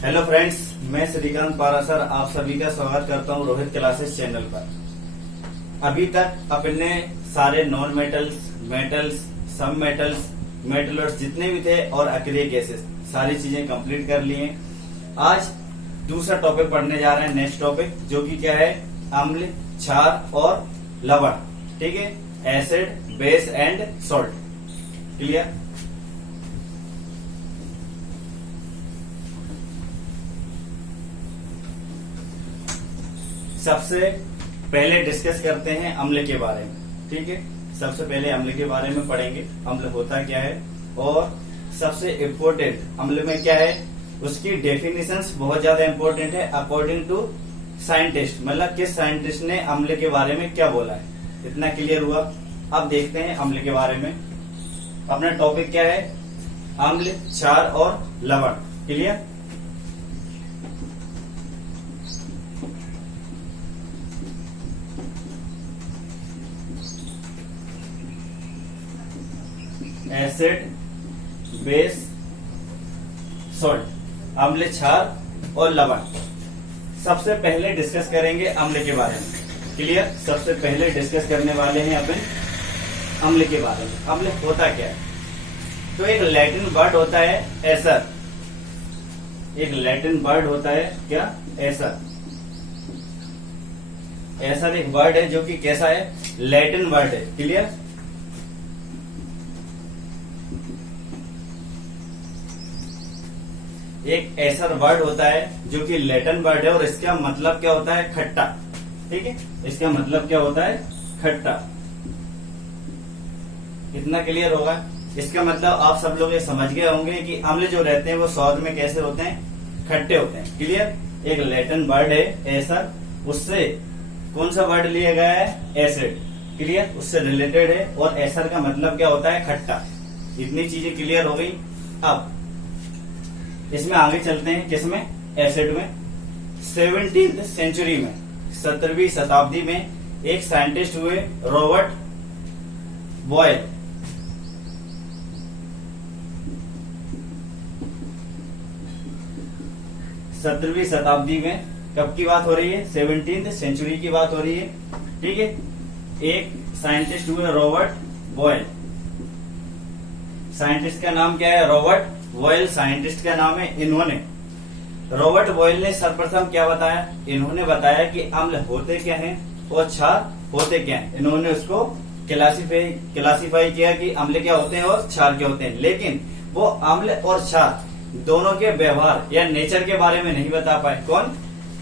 Hello friends, मैं श्रीकांत पारासर आप सभी का स्वागत करता हूं रोहित क्लासेस चैनल पर। अभी तक अपने सारे नॉन मेटल्स, मेटल्स, सब मेटल्स, मेटलर्स जितने भी थे और अक्रिय गैसेस सारी चीजें कंप्लीट कर ली हैं। आज दूसरा टॉपिक पढ़ने जा रहे हैं, नेक्स्ट टॉपिक, जो कि क्या है, अम्ल, क्षार और लवण। ठीक है, acid, base and salt. Clear? सबसे पहले डिस्कस करते हैं अम्ल के बारे में। ठीक है, सबसे पहले अम्ल के बारे में पढ़ेंगे, अम्ल होता क्या है और सबसे इम्पोर्टेंट अम्ल में क्या है, उसकी डेफिनेशंस बहुत ज्यादा इम्पोर्टेंट है अकॉर्डिंग टू साइंटिस्ट। मतलब किस साइंटिस्ट ने अम्ल के बारे में क्या बोला है, इतना क्लियर हुआ। अब देखते हैं अम्ल के बारे में। अपना टॉपिक क्या है, अम्ल, क्षार और लवण। क्लियर? एसिड, बेस, सॉल्ट, अम्ल, क्षार और लवण। सबसे पहले डिस्कस करेंगे अम्ल के बारे में। क्लियर? सबसे पहले डिस्कस करने वाले हैं अपन अम्ल के बारे में। अम्ल होता क्या है? तो एक लैटिन वर्ड होता है एसर। एक लैटिन वर्ड होता है क्या, एसर। एसर एक वर्ड है जो कि कैसा है, लैटिन वर्ड है। क्लियर? एक एसर वर्ड होता है जो कि लैटिन वर्ड है और इसका मतलब क्या होता है, खट्टा। ठीक है, इसका मतलब क्या होता है, खट्टा। इतना क्लियर होगा। इसका मतलब आप सब लोग ये समझ गए होंगे कि अम्ल जो रहते हैं वो स्वाद में कैसे होते हैं, खट्टे होते हैं। क्लियर? एक लैटिन वर्ड है एसर, उससे कौन सा वर्ड लिया गया है, एसिड। क्लियर? उससे रिलेटेड है और एसर का मतलब क्या होता है, खट्टा। इतनी चीजें क्लियर हो गई। अब इसमें आगे चलते हैं, किसमें, एसिड में। 17th सेंचुरी में, 17वीं शताब्दी में एक साइंटिस्ट हुए, रॉबर्ट बॉयल। सत्रहवीं शताब्दी में कब की बात हो रही है, 17th सेंचुरी की बात हो रही है। ठीक है, एक साइंटिस्ट हुए रॉबर्ट बॉयल। साइंटिस्ट का नाम क्या है, रॉबर्ट बॉयल साइंटिस्ट का नाम है। इन्होंने, रॉबर्ट बॉयल ने सर्वप्रथम क्या बताया, इन्होंने बताया कि अम्ल होते क्या हैं और क्षार होते क्या हैं। इन्होंने उसको क्लासिफाई किया कि अम्ल क्या होते हैं और क्षार क्या होते हैं। लेकिन वो अम्ल और क्षार दोनों के व्यवहार या नेचर के बारे में नहीं बता पाए। कौन,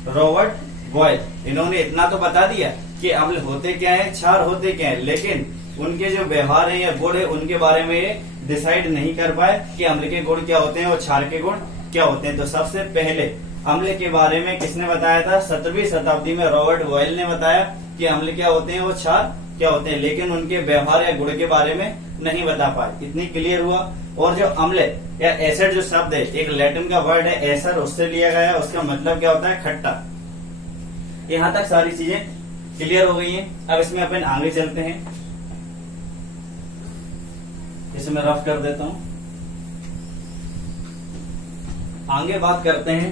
रॉबर्ट बॉयल। इन्होंने इतना तो बता दिया कि अम्ल होते क्या है, क्षार होते क्या है, लेकिन उनके जो व्यवहार है या गुण है उनके बारे में ये डिसाइड नहीं कर पाए कि अम्ल के गुण क्या होते हैं और क्षार के गुण क्या होते हैं। तो सबसे पहले अम्ल के बारे में किसने बताया था, 17वीं शताब्दी में रॉबर्ट बॉयल ने बताया कि अम्ल क्या होते हैं और क्षार क्या होते हैं, लेकिन उनके व्यवहार या गुण के बारे में नहीं बता पाए। इतनी क्लियर हुआ। और जो अम्ल या एसिड जो शब्द है, एक लैटिन का वर्ड है एसर, उससे लिया गया है। उसका मतलब क्या होता है, खट्टा। यहाँ तक सारी चीजें क्लियर हो गई हैं। अब इसमें अपन आगे चलते हैं। इसे मैं रफ कर देता हूं। आगे बात करते हैं,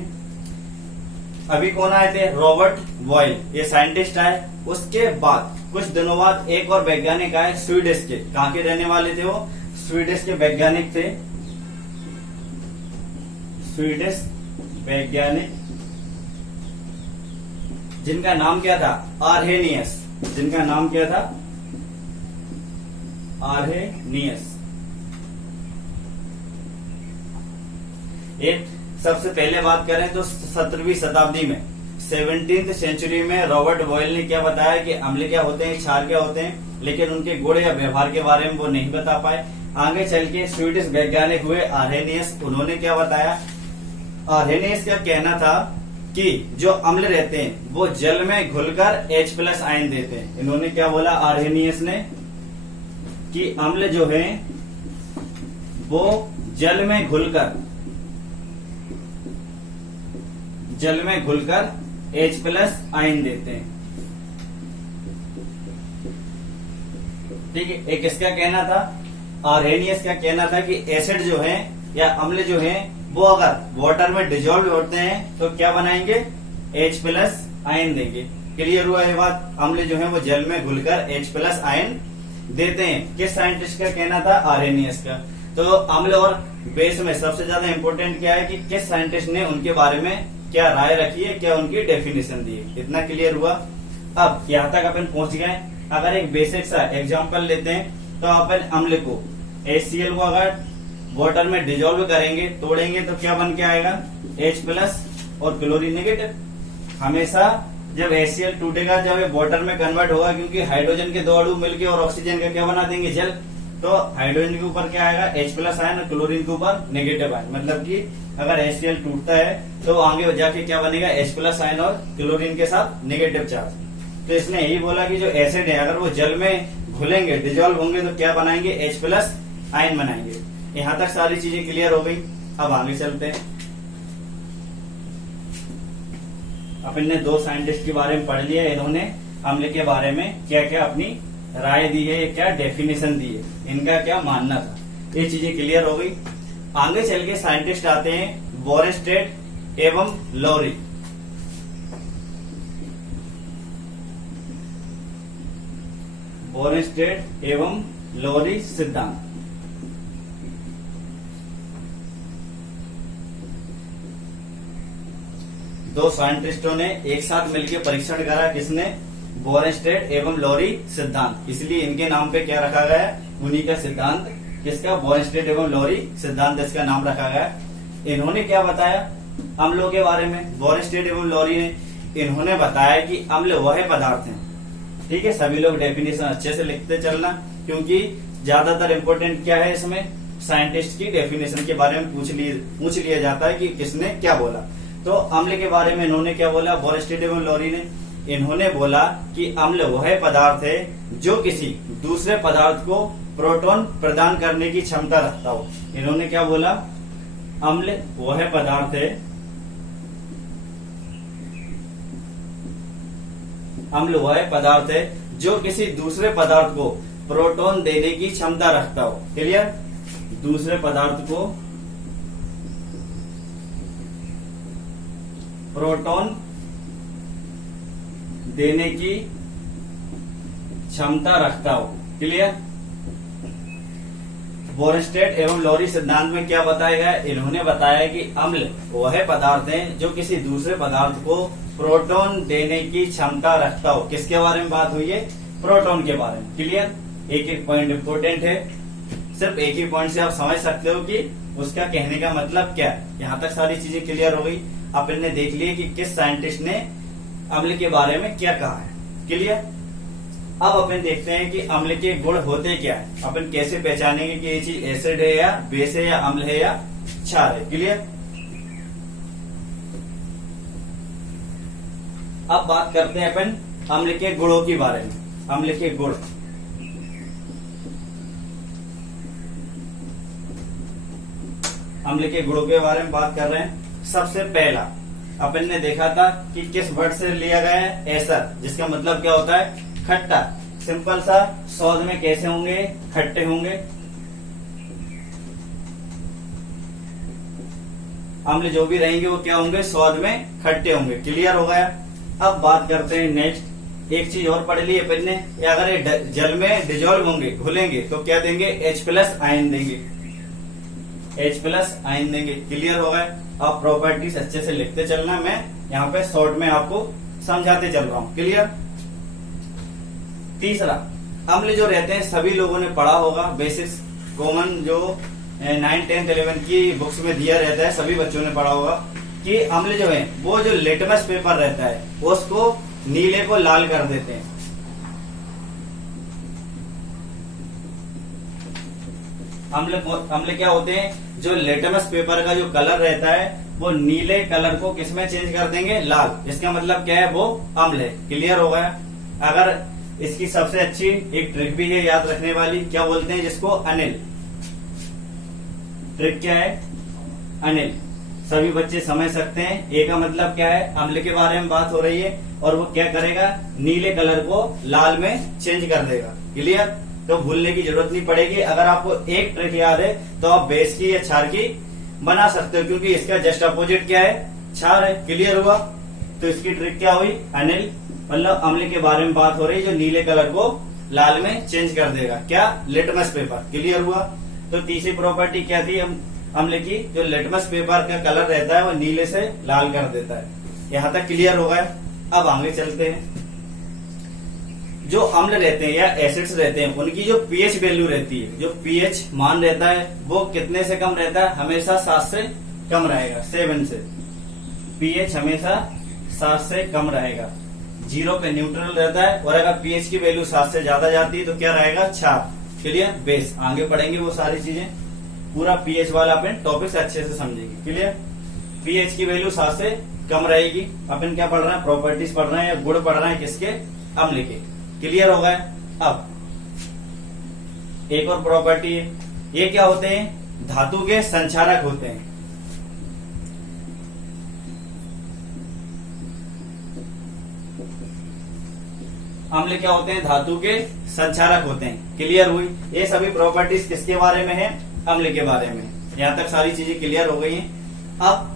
अभी कौन आए थे, रॉबर्ट बॉयल, ये साइंटिस्ट आए। उसके बाद कुछ दिनों बाद एक और वैज्ञानिक आए, स्वीडिश के। कहां के रहने वाले थे वो, स्वीडिश के वैज्ञानिक थे। स्वीडिश वैज्ञानिक जिनका नाम क्या था, आर्हेनियस। जिनका नाम क्या था, आर्हेनियस। एक सबसे पहले बात करें तो 17वीं शताब्दी में, 17th सेंचुरी में रॉबर्ट बॉयल ने क्या बताया कि अम्ल क्या होते हैं, क्षार क्या होते हैं, लेकिन उनके गुण या व्यवहार के बारे में वो नहीं बता पाए। आगे चल के स्वीडिश वैज्ञानिक हुए आर्हेनियस। उन्होंने क्या बताया, आर्हेनियस का कहना था कि जो अम्ल रहते हैं वो जल में घुलकर H+ आयन देते हैं। इन्होंने क्या बोला, आर्हेनियस ने, कि अम्ल जो है वो जल में घुलकर H+ आयन देते हैं। ठीक है, एक इसका कहना था। आर्हेनियस का कहना था कि एसिड जो है या अम्ल जो है वो अगर वाटर में डिजोल्व होते हैं तो क्या बनाएंगे, H प्लस आयन देंगे। क्लियर हुआ ये बात। अम्ल जो है वो जल में घुलकर H प्लस आयन देते हैं। किस साइंटिस्ट का कहना था, आर्हेनियस का। तो अम्ल और बेस में सबसे ज्यादा इंपॉर्टेंट क्या है कि किस साइंटिस्ट ने उनके बारे में क्या राय रखी है, क्या उनकी डेफिनेशन दी है। इतना क्लियर हुआ। अब यहाँ तक अपन पहुंच गए। अगर एक बेसिक सा एग्जांपल लेते हैं तो अपन अम्ल को HCl को अगर वाटर में डिजोल्व करेंगे, तोड़ेंगे तो क्या बन के आएगा, H प्लस और क्लोरीन नेगेटिव। हमेशा जब HCl टूटेगा, जब ये वाटर में कन्वर्ट होगा, क्योंकि हाइड्रोजन के दो अणु मिलके और ऑक्सीजन का क्या बना देंगे, जल। तो हाइड्रोजन के ऊपर क्या आएगा, H प्लस आयन, और क्लोरीन के ऊपर नेगेटिव आयन। मतलब कि अगर HCl टूटता है तो आगे जाके क्या बनेगा, H प्लस आयन और क्लोरीन के साथ नेगेटिव चार्ज। तो इसने यही बोला कि जो एसिड है अगर वो जल में घुलेंगे, डिजोल्व होंगे तो क्या बनाएंगे, H प्लस आयन बनाएंगे। यहाँ तक सारी चीजें क्लियर हो गई। अब आगे चलते हैं। अपन ने दो साइंटिस्ट के बारे में पढ़ लिया, इन्होंने अम्ल के बारे में क्या क्या अपनी राय दी है, क्या डेफिनेशन दी है, इनका क्या मानना था, ये चीजें क्लियर हो गई। आगे चल के साइंटिस्ट आते हैं बोरेस्टेड एवं लॉरी। बोरेस्टेड एवं लॉरी सिद्धांत। दो साइंटिस्टों ने एक साथ मिलकर परीक्षण करा, किसने, बोरेस्टेड एवं लॉरी सिद्धांत। इसलिए इनके नाम पे क्या रखा गया है, उन्हीं का सिद्धांत, किसका, बोरेस्टेड एवं लॉरी सिद्धांत, इसका नाम रखा गया। इन्होंने क्या बताया अम्लों के बारे में, बोरेस्टेड एवं लॉरी ने, इन्होंने बताया कि अम्ल वह पदार्थ हैं। ठीक है, सभी लोग डेफिनेशन अच्छे से लिखते चलना, क्योंकि ज्यादातर इम्पोर्टेंट क्या है इसमें, साइंटिस्ट की डेफिनेशन के बारे में पूछ लिया जाता है कि किसने क्या बोला। तो अम्ल के बारे में इन्होंने क्या बोला, बोरेस्टेड एवं लॉरी ने, इन्होंने बोला कि अम्ल वह पदार्थ है जो किसी दूसरे पदार्थ को प्रोटॉन प्रदान करने की क्षमता रखता हो। इन्होंने क्या बोला, अम्ल वह पदार्थ है, अम्ल वह पदार्थ है जो किसी दूसरे पदार्थ को प्रोटॉन देने की क्षमता रखता हो। क्लियर, दूसरे पदार्थ को प्रोटॉन देने की क्षमता रखता हो। क्लियर। बोरेस्टेड एवं लॉरी सिद्धांत में क्या बताया गया, इन्होंने बताया कि अम्ल वह पदार्थ हैं जो किसी दूसरे पदार्थ को प्रोटॉन देने की क्षमता रखता हो। किसके बारे में बात हुई है, प्रोटॉन के बारे में। क्लियर, एक एक पॉइंट इंपोर्टेंट है, सिर्फ एक ही पॉइंट से आप समझ सकते हो कि उसका कहने का मतलब क्या है। यहाँ तक सारी चीजें क्लियर हो गई। अपन ने देख लिया कि किस साइंटिस्ट ने अम्ल के बारे में क्या कहा है। क्लियर। अब अपन देखते हैं कि अम्ल के गुण होते क्या है, अपन कैसे पहचानेंगे कि ये चीज एसिड है या बेस है या अम्ल है या क्षार है। क्लियर। अब बात करते हैं अपन अम्ल के गुणों के बारे में। अम्ल के गुण, अम्ल के गुणों के बारे में बात कर रहे हैं। सबसे पहला अपन ने देखा था कि किस वर्ड से लिया गया है, एसर, जिसका मतलब क्या होता है, खट्टा। सिंपल सा, स्वाद में कैसे होंगे, खट्टे होंगे। अम्ल जो भी रहेंगे वो क्या होंगे, स्वाद में खट्टे होंगे। क्लियर हो गया। अब बात करते हैं नेक्स्ट, एक चीज और पढ़ ली अपन ने, अगर ये जल में डिजोल्व होंगे, घुलेंगे तो क्या देंगे, H प्लस आयन देंगे, H प्लस आयन देंगे। क्लियर हो गया। अब प्रॉपर्टीज अच्छे से लिखते चलना, मैं यहाँ पे शॉर्ट में आपको समझाते चल रहा हूँ। क्लियर। तीसरा, अम्ल जो रहते हैं सभी लोगों ने पढ़ा होगा, बेसिक्स कॉमन जो 9th 10th 11th की बुक्स में दिया रहता है, सभी बच्चों ने पढ़ा होगा कि अम्ल जो है वो जो लिटमस पेपर रहता है उसको नीले को लाल कर देते हैं। अम्ल क्या होते हैं, जो लिटमस पेपर का जो कलर रहता है वो नीले कलर को किसमें चेंज कर देंगे, लाल। इसका मतलब क्या है, वो अम्ल है। क्लियर हो गया। अगर इसकी सबसे अच्छी एक ट्रिक भी है याद रखने वाली, क्या बोलते हैं जिसको, अनिल। ट्रिक क्या है, अनिल। सभी बच्चे समझ सकते हैं। ए का मतलब क्या है, अम्ल के बारे में बात हो रही है और वो क्या करेगा, नीले कलर को लाल में चेंज कर देगा। क्लियर। तो भूलने की जरूरत नहीं पड़ेगी। अगर आपको एक ट्रिक याद है तो आप बेस की या क्षार की बना सकते हो, क्योंकि इसका जस्ट अपोजिट क्या है, क्षार है। क्लियर हुआ? तो इसकी ट्रिक क्या हुई, अनिल मतलब अम्ल के बारे में बात हो रही है, जो नीले कलर को लाल में चेंज कर देगा। क्या? Litmus paper. क्लियर हुआ? तो तीसरी प्रॉपर्टी क्या थी अम्ल की, जो लिटमस पेपर का कलर रहता है वो नीले से लाल कर देता है। यहां तक क्लियर हो गया? अब आगे चलते हैं। जो अम्ल रहते हैं या एसिड्स रहते हैं, उनकी जो पीएच वैल्यू रहती है, जो पीएच मान रहता है, वो कितने से कम रहता है? हमेशा 7 से कम रहेगा, 7 से। पीएच हमेशा 7 से कम रहेगा, 0 पे न्यूट्रल रहता है। और अगर पीएच की वैल्यू 7 से ज्यादा जाती है तो क्या रहेगा? क्षार। क्लियर? बेस। आगे पढ़ेंगे वो सारी चीजें, पूरा पीएच वाला अपन टॉपिक्स अच्छे से समझेंगे। क्लियर? पीएच की वैल्यू 7 से कम रहेगी। अपन क्या पढ़ रहे हैं? प्रॉपर्टीज पढ़ रहे हैं या गुण पढ़ रहे हैं किसके? अम्ल के। क्लियर हो गए? अब एक और प्रॉपर्टी है, ये क्या होते हैं? धातु के संचारक होते हैं। अम्ल क्या होते हैं? धातु के संचारक होते हैं। क्लियर हुई? ये सभी प्रॉपर्टीज किसके बारे में है? अम्ल के बारे में। यहां तक सारी चीजें क्लियर हो गई हैं। अब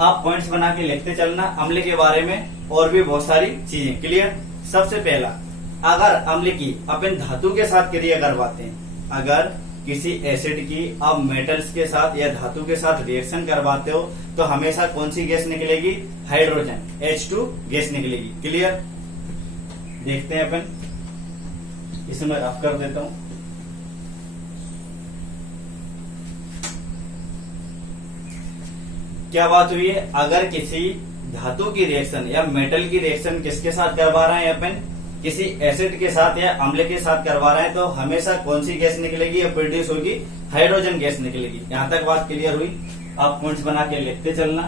आप पॉइंट्स बना के लिखते चलना अम्ल के बारे में और भी बहुत सारी चीजें। क्लियर? सबसे पहला, अगर अम्ल की अपन धातु के साथ क्रिया करवाते हैं, अगर किसी एसिड की आप मेटल्स के साथ या धातु के साथ रिएक्शन करवाते हो तो हमेशा कौन सी गैस निकलेगी? हाइड्रोजन, H2 गैस निकलेगी। क्लियर? देखते हैं अपन, इसे मैं रफ कर देता हूं। क्या बात हुई है? अगर किसी धातु की रिएक्शन या मेटल की रिएक्शन किसके साथ करवा रहे हैं अपन? किसी एसिड के साथ या अम्ल के साथ करवा रहे हैं, तो हमेशा कौन सी गैस निकलेगी या प्रोड्यूस होगी? हाइड्रोजन गैस निकलेगी। यहां तक बात क्लियर हुई? आप पॉइंट्स बना के लिखते चलना।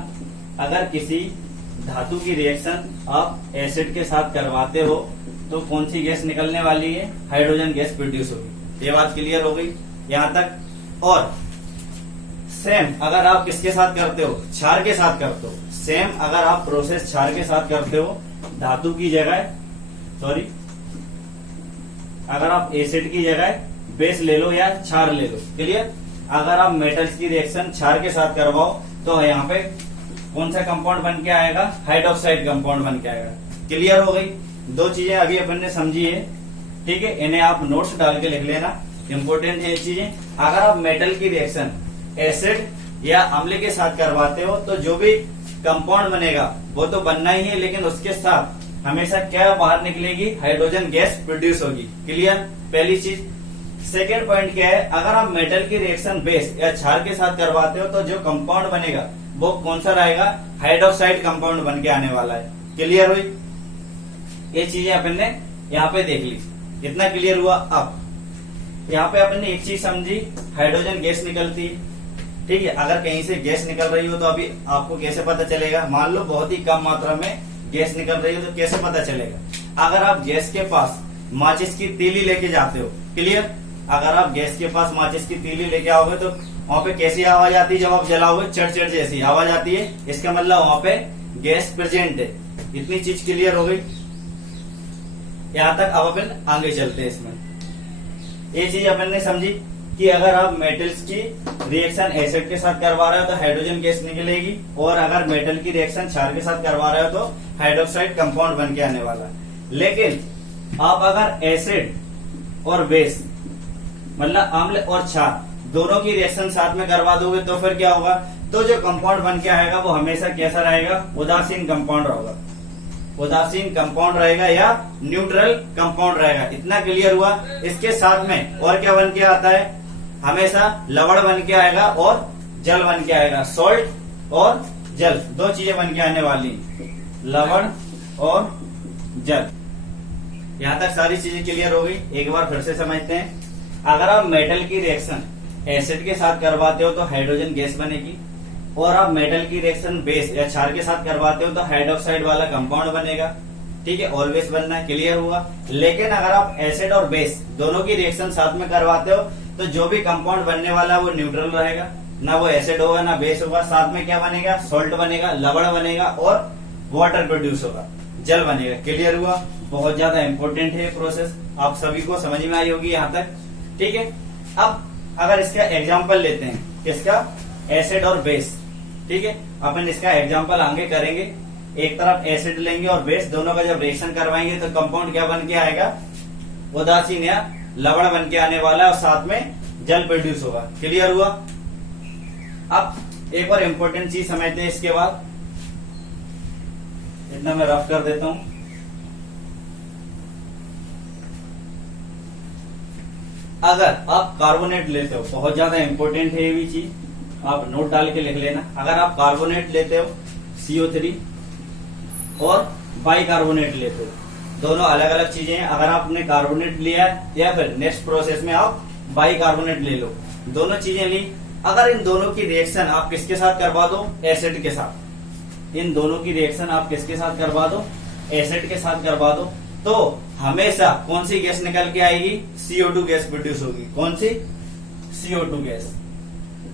अगर किसी धातु की रिएक्शन आप एसिड के साथ करवाते हो तो कौन सी गैस निकलने वाली है? हाइड्रोजन गैस प्रोड्यूस होगी। ये बात क्लियर हो गई यहां तक? और सेम अगर आप किसके साथ करते हो? क्षार के साथ करते हो। सेम अगर आप प्रोसेस क्षार के साथ करते हो, धातु की जगह अगर आप एसिड की जगह बेस ले लो या क्षार ले लो। क्लियर? अगर आप मेटल्स की रिएक्शन क्षार के साथ करवाओ तो यहाँ पे कौन सा कंपाउंड बन के आएगा? हाइड्रोक्साइड कंपाउंड बन के आएगा। क्लियर हो गई? दो चीजें अभी अपन ने समझी है। ठीक है, इन्हें आप नोट्स डाल के लिख लेना, इंपोर्टेंट है ये चीजें। अगर आप मेटल की रिएक्शन एसिड या अम्ल के साथ करवाते हो तो जो भी कंपाउंड बनेगा वो तो बनना ही है, लेकिन उसके साथ हमेशा क्या बाहर निकलेगी? हाइड्रोजन गैस प्रोड्यूस होगी। क्लियर? पहली चीज। सेकेंड पॉइंट क्या है? अगर आप मेटल की रिएक्शन बेस या क्षार के साथ करवाते हो तो जो कंपाउंड बनेगा वो कौन सा रहेगा? हाइड्रोक्साइड कंपाउंड बन के आने वाला है। क्लियर हुई? ये चीजें अपन ने यहाँ पे देख ली। इतना क्लियर हुआ? अब यहाँ पे अपन ने एक चीज समझी, हाइड्रोजन गैस निकलती है। ठीक है, अगर कहीं से गैस निकल रही हो तो अभी आपको कैसे पता चलेगा? मान लो बहुत ही कम मात्रा में गैस निकल रही हो तो कैसे पता चलेगा? अगर आप गैस के पास माचिस की तीली लेके जाते हो। क्लियर? अगर आप गैस के पास माचिस की तीली लेके आओगे तो वहां पे कैसी आवाज आती है? जब आप जलाओगे चढ़ जैसी आवाज आती है। इसका मतलब वहां पे गैस प्रेजेंट है। इतनी चीज क्लियर हो गई? यहां तक। अब अपन आगे चलते हैं। इसमें ये चीज अपन ने समझी कि अगर आप मेटल्स की रिएक्शन एसिड के साथ करवा रहे हो तो हाइड्रोजन गैस निकलेगी, और अगर मेटल की रिएक्शन क्षार के साथ करवा रहे हो तो हाइड्रोक्साइड कंपाउंड बन के आने वाला है। लेकिन आप अगर एसिड और बेस मतलब अम्ल और क्षार दोनों की रिएक्शन साथ में करवा दोगे तो फिर क्या होगा? तो जो कंपाउंड बन के आएगा वो हमेशा कैसा रहेगा? उदासीन कंपाउंड होगा। उदासीन कंपाउंड रहेगा या न्यूट्रल कंपाउंड रहेगा। इतना क्लियर हुआ? इसके साथ में और क्या बन के आता है? हमेशा लवण बन के आएगा और जल बन के आएगा। सॉल्ट और जल, दो चीजें बन के आने वाली, लवण और जल। यहां तक सारी चीजें क्लियर हो गई? एक बार फिर से समझते हैं। अगर आप मेटल की रिएक्शन एसिड के साथ करवाते हो तो हाइड्रोजन गैस बनेगी, और आप मेटल की रिएक्शन बेस या क्षार के साथ करवाते हो तो हाइड्रोक्साइड वाला कंपाउंड बनेगा। ठीक है, ऑलवेज बनना है। क्लियर हुआ? लेकिन अगर आप एसिड और बेस दोनों की रिएक्शन साथ में करवाते हो तो जो भी कंपाउंड बनने वाला है वो न्यूट्रल रहेगा, ना वो एसिड होगा ना बेस होगा। साथ में क्या बनेगा? सॉल्ट बनेगा, लवण बनेगा और वाटर प्रोड्यूस होगा, जल बनेगा। क्लियर हुआ? बहुत ज्यादा इंपॉर्टेंट है प्रोसेस, आप सभी को समझ में आई होगी यहाँ तक। ठीक है, अब अगर इसका एग्जाम्पल लेते हैं, किसका? एसिड और बेस। ठीक है, अपन इसका एग्जांपल आगे करेंगे। एक तरफ एसिड लेंगे और बेस, दोनों का जब रिएक्शन करवाएंगे तो कंपाउंड क्या बन के आएगा, उदासीन या लवण बन के आने वाला है और साथ में जल प्रोड्यूस होगा। क्लियर हुआ। अब एक और इम्पोर्टेंट चीज समझते हैं इसके बाद, इतना मैं रफ कर देता हूं। अगर आप कार्बोनेट लेते हो, बहुत ज्यादा इंपॉर्टेंट है ये भी चीज, आप नोट डाल के लिख लेना। अगर आप कार्बोनेट लेते हो CO3 और बाइकार्बोनेट लेते हो, दोनों अलग अलग चीजें हैं। अगर आपने कार्बोनेट लिया या फिर नेक्स्ट प्रोसेस में आप बाइकार्बोनेट ले लो, दोनों चीजें ली। अगर इन दोनों की रिएक्शन आप किसके साथ करवा दो, एसिड के साथ। इन दोनों की रिएक्शन आप किसके साथ करवा दो, एसिड के साथ करवा दो, तो हमेशा कौन सी गैस निकल के आएगी, CO2 गैस प्रोड्यूस होगी। कौन सी, CO2 गैस।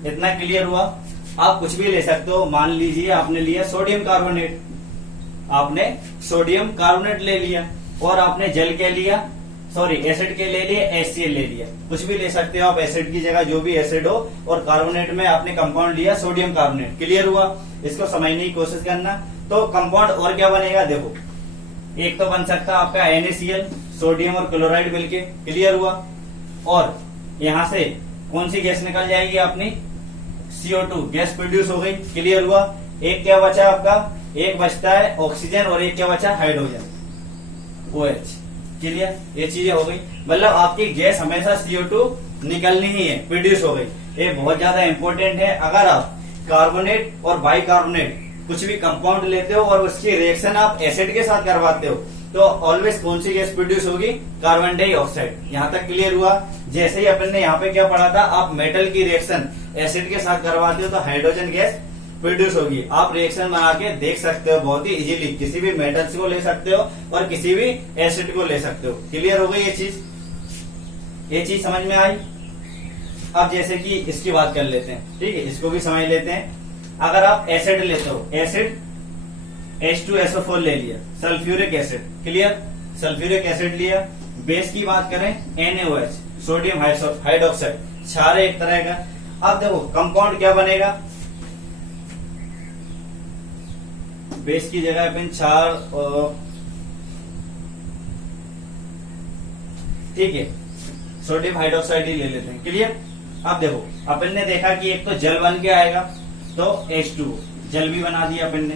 इतना क्लियर हुआ। आप कुछ भी ले सकते हो। मान लीजिए आपने लिया सोडियम कार्बोनेट, आपने सोडियम कार्बोनेट ले लिया और आपने जल के लिया, सॉरी एसिड के ले लिया, HCl ले लिया। कुछ भी ले सकते हो आप एसिड की जगह, जो भी एसिड हो, और कार्बोनेट में आपने कंपाउंड लिया सोडियम कार्बोनेट। क्लियर हुआ। इसको समझने की कोशिश करना। तो कंपाउंड और क्या बनेगा, देखो, एक तो बन सकता है आपका NaCl, सोडियम और क्लोराइड मिलके। क्लियर हुआ। और यहां से कौन सी गैस निकल जाएगी अपनी, CO2 गैस प्रोड्यूस हो गई। क्लियर हुआ। एक क्या बचा आपका, एक बचता है ऑक्सीजन और एक क्या बचा, हाइड्रोजन, OH। क्लियर, ये चीजें हो गई। मतलब आपकी गैस हमेशा CO2 निकलनी ही है, प्रोड्यूस हो गई। ये बहुत ज्यादा इंपॉर्टेंट है। अगर आप कार्बोनेट और बाइकार्बोनेट कुछ भी कंपाउंड लेते हो और उसकी रिएक्शन आप एसिड के साथ करवाते हो, तो ऑलवेज कौन सी गैस प्रोड्यूस होगी, कार्बन डाइऑक्साइड। यहां तक क्लियर हुआ। जैसे ही अपन ने यहाँ पे क्या पढ़ा था, आप मेटल की रिएक्शन एसिड के साथ करवाते हो तो हाइड्रोजन गैस प्रोड्यूस होगी। आप रिएक्शन बना के देख सकते हो बहुत ही इजीली, किसी भी मेटल्स को ले सकते हो और किसी भी एसिड को ले सकते हो। क्लियर हो गई ये चीज समझ में आई। अब जैसे कि इसकी बात कर लेते हैं, ठीक है, इसको भी समझ लेते हैं। अगर आप एसिड लेते हो, एसिड H2SO4 ले लिया, sulphuric acid. Clear, sulphuric acid लिया। बेस की बात करें NaOH, सोडियम हाइड्रोक्साइड, क्षार एक तरह का। अब देखो कंपाउंड क्या बनेगा, बेस की जगह अपन क्षार, ठीक है, सोडियम हाइड्रोक्साइड ही ले लेते हैं। क्लियर। अब देखो अपन ने देखा कि एक तो जल बन के आएगा, तो H2 जल भी बना दिया अपन ने,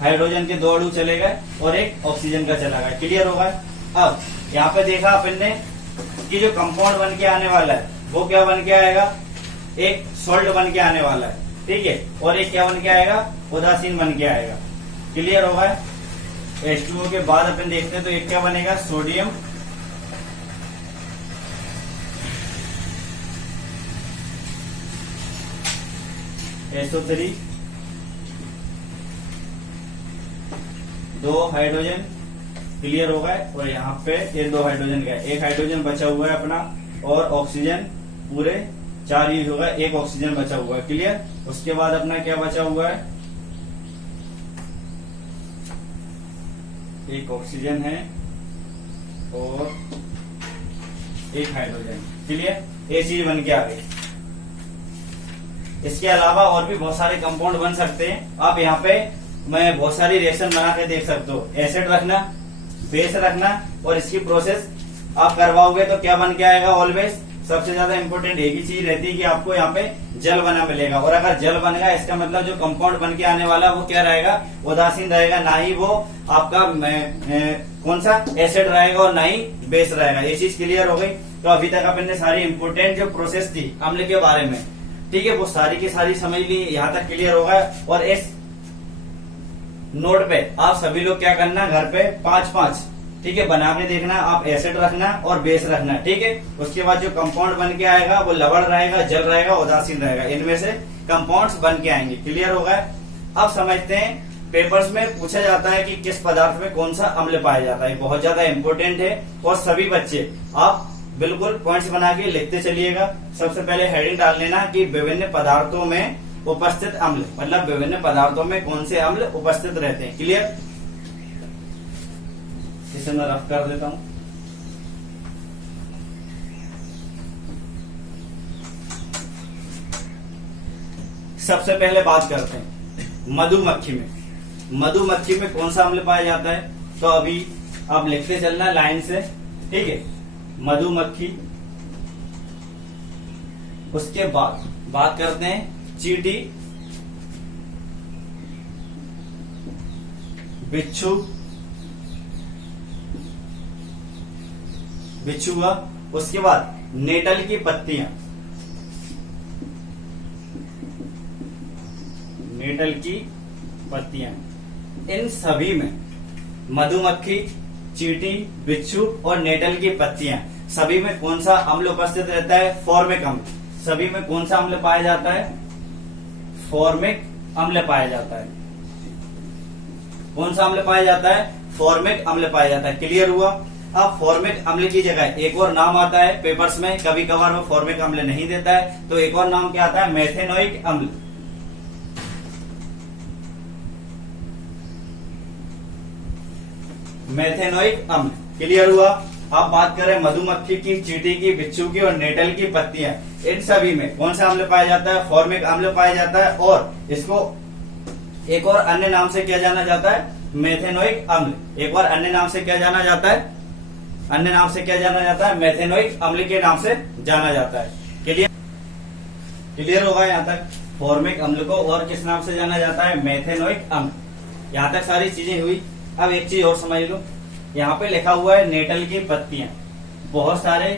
हाइड्रोजन के 2 अणु चले गए और एक ऑक्सीजन का चला गया। क्लियर होगा। अब यहाँ पे देखा अपन ने कि जो कंपाउंड बन के आने वाला है वो क्या बन के आएगा, एक सॉल्ट बन के आने वाला है, ठीक है, और एक क्या बन के आएगा, उदासीन बन के आएगा। क्लियर होगा। H2O के बाद अपन देखते हैं तो एक क्या बनेगा, सोडियम SO3, 2 हाइड्रोजन। क्लियर हो गए। और यहाँ पे ये 2 हाइड्रोजन गए, एक हाइड्रोजन बचा हुआ है अपना, और ऑक्सीजन पूरे 4 यूज होगा, एक ऑक्सीजन बचा हुआ है। क्लियर। उसके बाद अपना क्या बचा हुआ है, एक ऑक्सीजन है और एक हाइड्रोजन। क्लियर, ये चीज बन के आ गई। इसके अलावा और भी बहुत सारे कंपाउंड बन सकते हैं। आप यहाँ पे मैं बहुत सारी रिएक्शन बना के देख सकते हो। एसिड रखना, बेस रखना, और इसकी प्रोसेस आप करवाओगे तो क्या बन के आएगा, ऑलवेज सबसे ज्यादा इंपॉर्टेंट एक ही चीज रहती है कि आपको यहाँ पे जल बना मिलेगा। और अगर जल बनेगा इसका मतलब जो कंपाउंड बन के आने वाला वो क्या रहेगा, उदासीन रहेगा, ना ही वो आपका कौन सा एसिड रहेगा और ना ही बेस रहेगा। ये चीज क्लियर हो गई। तो अभी तक अपन ने सारी इंपॉर्टेंट जो प्रोसेस थी अम्ल के बारे में, ठीक है, वो सारी की सारी समझ ली। यहाँ तक क्लियर होगा। और इस नोट पे आप सभी लोग क्या करना, घर पे 5-5, ठीक है, बना के देखना। आप एसिड रखना और बेस रखना, ठीक है। उसके बाद जो कंपाउंड बन के आएगा वो लवण रहेगा, जल रहेगा, उदासीन रहेगा। इनमें से कंपाउंड्स बन के आएंगे। क्लियर होगा। अब समझते हैं, पेपर्स में पूछा जाता है कि किस पदार्थ में कौन सा अम्ल पाया जाता है। बहुत ज्यादा इंपॉर्टेंट है और सभी बच्चे आप बिल्कुल पॉइंट्स बना के लिखते चलिएगा। सबसे पहले हेडिंग डाल लेना कि विभिन्न पदार्थों में उपस्थित अम्ल, मतलब विभिन्न पदार्थों में कौन से अम्ल उपस्थित रहते हैं। क्लियर। इसे मैं रफ कर देता हूं। सबसे पहले बात करते हैं मधुमक्खी में। मधुमक्खी में कौन सा अम्ल पाया जाता है, तो अभी आप लिखते चलना लाइन से, ठीक है। मधुमक्खी, उसके बाद बात करते हैं चींटी, बिच्छू, बिच्छुआ, उसके बाद नेटल की पत्तियां, नेटल की पत्तियां। इन सभी में मधुमक्खी, चींटी, बिच्छू और नेटल की पत्तियां, सभी में कौन सा अम्ल उपस्थित रहता है, फॉर्मिक अम्ल। सभी में कौन सा अम्ल पाया जाता है, फॉर्मिक अम्ल पाया जाता है। कौन सा अम्ल पाया जाता है, फॉर्मिक अम्ल पाया जाता है। क्लियर हुआ। अब फॉर्मिक अम्ल की जगह एक और नाम आता है पेपर्स में, कभी कभार वो फॉर्मिक अम्ल नहीं देता है, तो एक और नाम क्या आता है, मेथेनोइक अम्ल। मेथेनोइक अम्ल। क्लियर हुआ। अब बात करें मधुमक्खी की, चींटी की, बिच्छू की और नेटल की पत्तियां, इन सभी में कौन सा अम्ल पाया जाता है, फॉर्मिक अम्ल पाया जाता है, और इसको एक और अन्य नाम से क्या जाना जाता है, मेथेनोइक अम्ल। एक और अन्य नाम से क्या जाना जाता है, अन्य नाम से क्या जाना जाता है, मेथेनोइक अम्ल के नाम से जाना जाता है। क्लियर, क्लियर होगा यहाँ तक। फॉर्मिक अम्ल को और किस नाम से जाना जाता है, मेथेनोइक अम्ल। यहाँ तक सारी चीजें हुई। अब एक चीज और समझ लो, यहाँ पे लिखा हुआ है नेटल की पत्तियां। बहुत सारे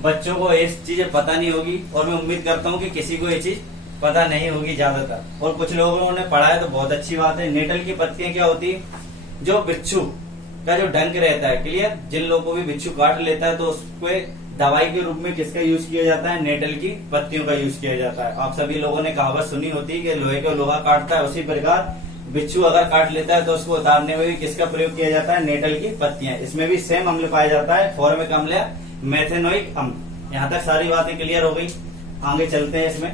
बच्चों को ये चीजें पता नहीं होगी, और मैं उम्मीद करता हूँ कि किसी को ये चीज पता नहीं होगी ज्यादातर, और कुछ लोगों ने पढ़ा है तो बहुत अच्छी बात है। नेटल की पत्तियां क्या होती है, जो बिच्छू का जो डंक रहता है, क्लियर, जिन लोगों को भी बिच्छू काट लेता है तो उसको दवाई के रूप में किसका यूज किया जाता है, नेटल की पत्तियों का यूज किया जाता है। आप सभी लोगों ने कहावत सुनी होती है कि लोहे को लोहा काटता है, उसी प्रकार बिच्छू अगर काट लेता है तो उसको उतारने में भी किसका प्रयोग किया जाता है, नेटल की पत्तियां। इसमें भी सेम अम्ल पाया जाता है, फॉर्मिक अम्ल या मेथेनोइक अम्ल। यहाँ तक सारी बातें क्लियर हो गई। आगे चलते हैं इसमें।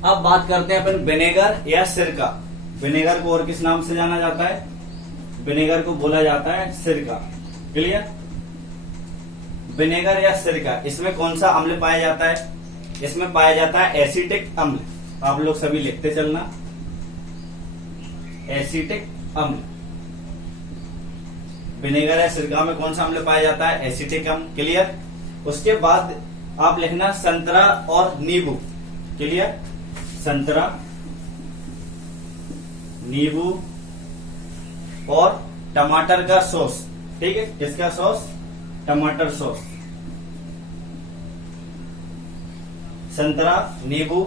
अब बात करते हैं अपन विनेगर या सिरका। विनेगर को और किस नाम से जाना जाता है, विनेगर को बोला जाता है सिरका। क्लियर। विनेगर या सिरका, इसमें कौन सा अम्ल पाया जाता है, इसमें पाया जाता है एसिटिक अम्ल। आप लोग सभी लिखते चलना, एसिटिक अम्ल। विनेगर या सिरका में कौन सा अम्ल पाया जाता है, एसिटिक अम्ल। क्लियर। उसके बाद आप लिखना संतरा और नींबू। क्लियर। संतरा, नींबू और टमाटर का सॉस। ठीक है, किसका सॉस, टमाटर सॉस। संतरा, नींबू,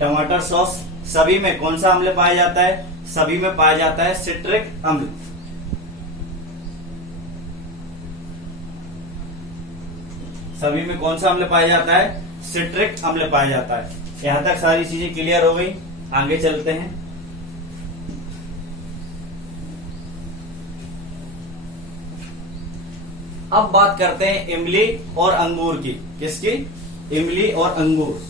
टमाटर सॉस, सभी में कौन सा अम्ल पाया जाता है, सभी में पाया जाता है सिट्रिक अम्ल। सभी में कौन सा अम्ल पाया जाता है, सिट्रिक अम्ल पाया जाता है। यहां तक सारी चीजें क्लियर हो गई। आगे चलते हैं। अब बात करते हैं इमली और अंगूर की। किसकी, इमली और अंगूर।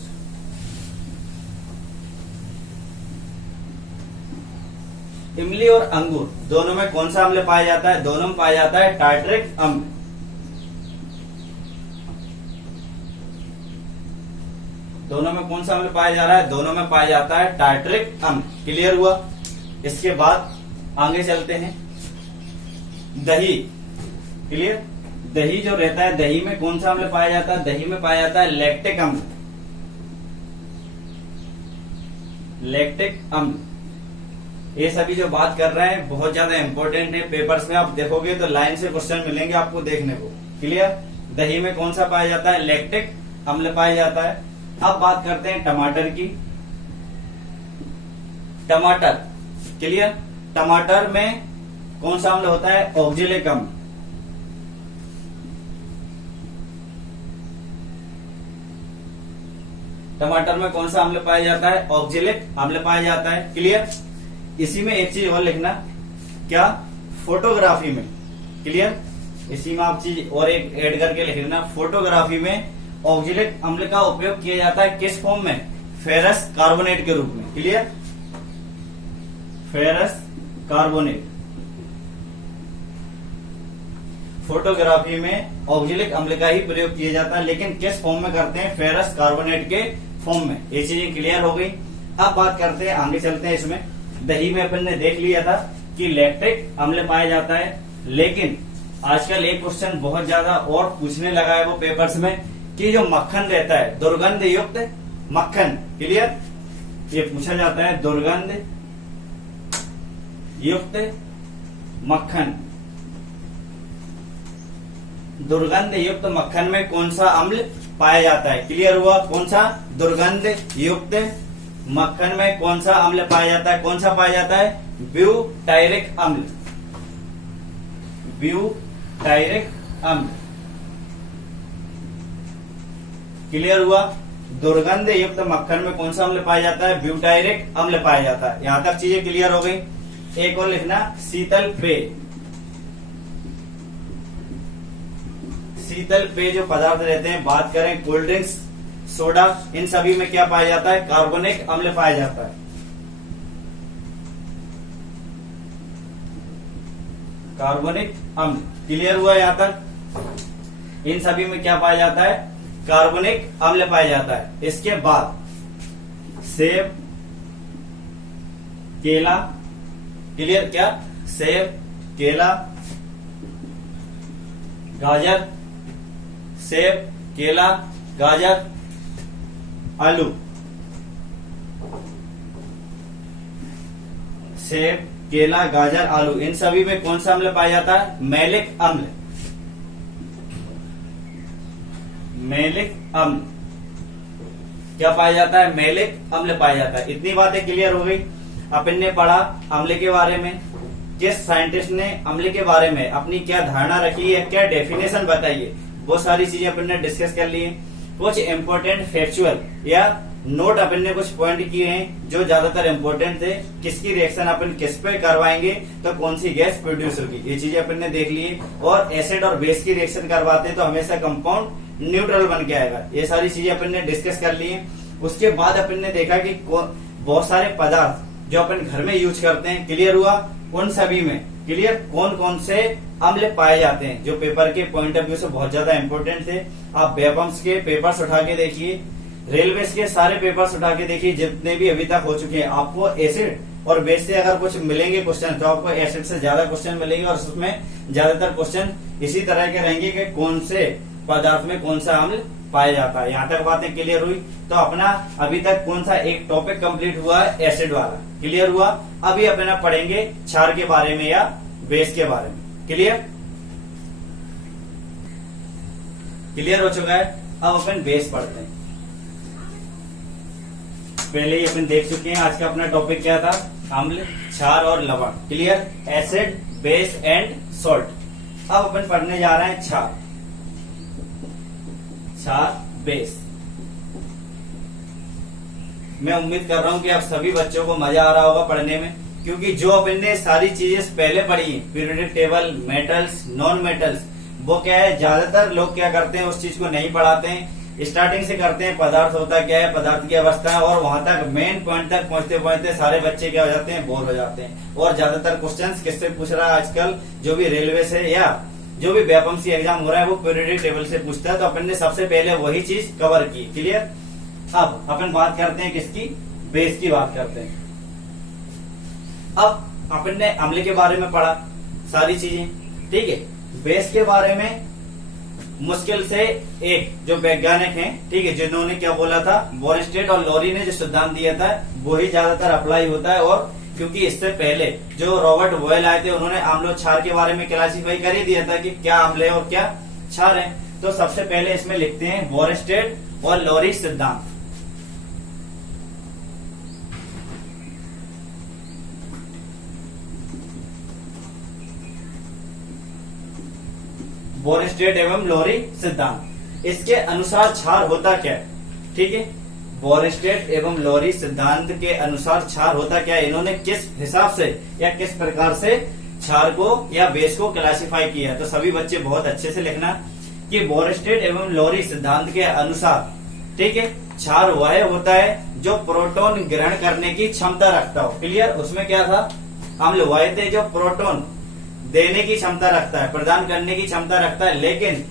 इमली और अंगूर दोनों में कौन सा अम्ल पाया जाता है, दोनों में पाया जाता है टार्ट्रिक अम्ल। दोनों में कौन सा अम्ल पाया जा रहा है, दोनों में पाया जाता है टार्ट्रिक अम्ल। क्लियर हुआ। इसके बाद आगे चलते हैं। दही। क्लियर। दही जो रहता है, दही में कौन सा अम्ल पाया जाता है, दही में पाया जाता है लैक्टिक अम्ल। लैक्टिक अम्ल। ये सभी जो बात कर रहे हैं बहुत ज्यादा इंपॉर्टेंट है। पेपर्स में आप देखोगे तो लाइन से क्वेश्चन मिलेंगे आपको देखने को। क्लियर। दही में कौन सा पाया जाता है, लैक्टिक अम्ल पाया जाता है। अब बात करते हैं टमाटर की। टमाटर। क्लियर। टमाटर में कौन सा अम्ल होता है, ऑक्जेलिक अम्ल। टमाटर में कौन सा अम्ल पाया जाता है, ऑक्जेलिक अम्ल पाया जाता है। क्लियर। इसी में एक चीज और लिखना, क्या, फोटोग्राफी में। क्लियर। इसी में आप चीज और एक ऐड करके लिख लेना, फोटोग्राफी में ऑक्जेलिक अम्ल का उपयोग किया जाता है किस फॉर्म में, फेरस कार्बोनेट के रूप में। क्लियर। Ferrous carbonate. फोटोग्राफी में ऑक्जेलिक अम्ल का ही प्रयोग किया जाता है, लेकिन किस फॉर्म में करते हैं? फेरस कार्बोनेट के फॉर्म में। ये चीजें क्लियर हो गई। अब बात करते हैं, आगे चलते हैं। इसमें दही में अपन ने देख लिया था कि लैक्टिक अम्ल पाया जाता है, लेकिन आजकल एक क्वेश्चन बहुत ज्यादा और पूछने लगा है वो पेपर्स में कि जो मक्खन रहता है दुर्गंध युक्त मक्खन, क्लियर, ये पूछा जाता है दुर्गंध युक्त मक्खन। दुर्गंध युक्त मक्खन में कौन सा अम्ल पाया जाता है? क्लियर हुआ? कौन सा? दुर्गंध युक्त मक्खन में कौन सा अम्ल पाया जाता है? कौन सा पाया जाता है? ब्यूटायरिक अम्ल। ब्यूटायरिक अम्ल। क्लियर हुआ? दुर्गंध युक्त मक्खन में कौन सा अम्ल पाया जाता है? ब्यूटायरिक अम्ल पाया जाता है। यहां तक चीजें क्लियर हो गई। एक और लिखना, शीतल पेय। शीतल पेय जो पदार्थ रहते हैं, बात करें कोल्ड ड्रिंक्स, सोडा, इन सभी में क्या पाया जाता है? कार्बोनिक अम्ल पाया जाता है। कार्बोनिक अम्ल। क्लियर हुआ यहां तक? इन सभी में क्या पाया जाता है? कार्बोनिक अम्ल पाया जाता है। इसके बाद सेब, केला, क्लियर, क्या? सेब, केला, गाजर, सेब, केला, गाजर, आलू। सेब, केला, गाजर, आलू, इन सभी में कौन सा अम्ल पाया जाता है? मैलिक अम्ल। मैलिक अम्ल क्या पाया जाता है? मैलिक अम्ल पाया जाता है। इतनी बातें क्लियर हो गई। अपन ने पढ़ा अम्ल के बारे में, किस साइंटिस्ट ने अम्ल के बारे में अपनी क्या धारणा रखी है, क्या डेफिनेशन बताई है, वो सारी चीजें अपन ने डिस्कस कर ली है। कुछ इंपॉर्टेंट फैक्चुअल या नोट अपन ने कुछ पॉइंट किए हैं जो ज्यादातर इंपॉर्टेंट थे। किसकी रिएक्शन अपन किस पे करवाएंगे तो कौन सी गैस प्रोड्यूस होगी, ये चीजें अपन ने देख ली है। और एसिड और बेस की रिएक्शन करवाते हैं तो हमेशा कंपाउंड न्यूट्रल बन के आएगा। ये सारी चीजें अपन ने डिस्कस कर ली है। उसके बाद अपन ने देखा कि बहुत सारे पदार्थ जो अपन घर में यूज करते हैं, क्लियर हुआ? उन सभी में क्लियर कौन कौन से अम्ल पाए जाते हैं, जो पेपर के पॉइंट ऑफ व्यू से बहुत ज्यादा इंपॉर्टेंट थे। आप वेपम्स के पेपर्स उठा के देखिए, रेलवे के सारे पेपर्स उठा के देखिए, जितने भी अभी तक हो चुके हैं, आपको एसिड और बेस से अगर कुछ मिलेंगे क्वेश्चन तो आपको एसिड से ज्यादा क्वेश्चन मिलेंगे और उसमें ज्यादातर क्वेश्चन इसी तरह के रहेंगे कि कौन से पदार्थ में कौन सा अम्ल पाया जाता है। यहाँ तक बातें क्लियर हुई। तो अपना अभी तक कौन सा एक टॉपिक कंप्लीट हुआ है? एसिड वाला। क्लियर हुआ? अभी अपना पढ़ेंगे क्षार के बारे में या बेस के बारे में। क्लियर? क्लियर हो चुका है। अब अपन बेस पढ़ते हैं। पहले ही अपन देख चुके हैं आज का अपना टॉपिक क्या था? अम्ल, क्षार और लवण। Clear? Acid, base and salt. अब अपन पढ़ने जा रहे हैं क्षार। क्षार, बेस। मैं उम्मीद कर रहा हूं कि आप सभी बच्चों को मजा आ रहा होगा पढ़ने में, क्योंकि जो अपन ने सारी चीजें पहले पढ़ी, periodic table, metals, non metals, वो क्या है, ज्यादातर लोग क्या करते हैं, उस चीज को नहीं पढ़ाते हैं। स्टार्टिंग से करते हैं पदार्थ होता क्या है, पदार्थ की अवस्था है, और वहां तक मेन पॉइंट तक पहुंचते पहुंचते सारे बच्चे क्या हो जाते हैं, बोर हो जाते हैं। और ज्यादातर क्वेश्चंस किससे पूछ रहा है आजकल, जो भी रेलवे से या जो भी वेपमसी एग्जाम हो रहा है वो पीरियोडिक टेबल से पूछता है। तो अपन ने सबसे पहले वही चीज कवर की। क्लियर? अब अपन बात करते हैं किसकी? बेस की बात करते हैं। अब अपन ने अम्ल के बारे में पढ़ा सारी चीजें, ठीक है। बेस के बारे में मुश्किल से एक जो वैज्ञानिक हैं, ठीक है, जिन्होंने क्या बोला था, बोरस्टेड और लोरी ने जो सिद्धांत दिया था वही ज्यादातर अप्लाई होता है। और क्योंकि इससे पहले जो रॉबर्ट बॉयल आए थे, उन्होंने अम्ल और क्षार के बारे में क्लासिफाई कर ही दिया था कि क्या अम्ल है और क्या क्षार है। तो सबसे पहले इसमें लिखते हैं बोरस्टेड और लोरी सिद्धांत। बोरस्टेड एवं लोरी सिद्धांत। इसके अनुसार क्षार होता क्या है, ठीक है। बोरस्टेड एवं लोरी सिद्धांत के अनुसार क्षार होता क्या है, इन्होंने किस हिसाब से या किस प्रकार से क्षार को या बेस को क्लासिफाई किया है। तो सभी बच्चे बहुत अच्छे से लिखना कि बोरस्टेड एवं लोरी सिद्धांत के अनुसार, ठीक है, क्षार वह होता है जो प्रोटॉन ग्रहण करने की क्षमता रखता हो। क्लियर? उसमें क्या था, अम्ल वह थे जो प्रोटॉन देने की क्षमता रखता है, प्रदान करने की क्षमता रखता है, लेकिन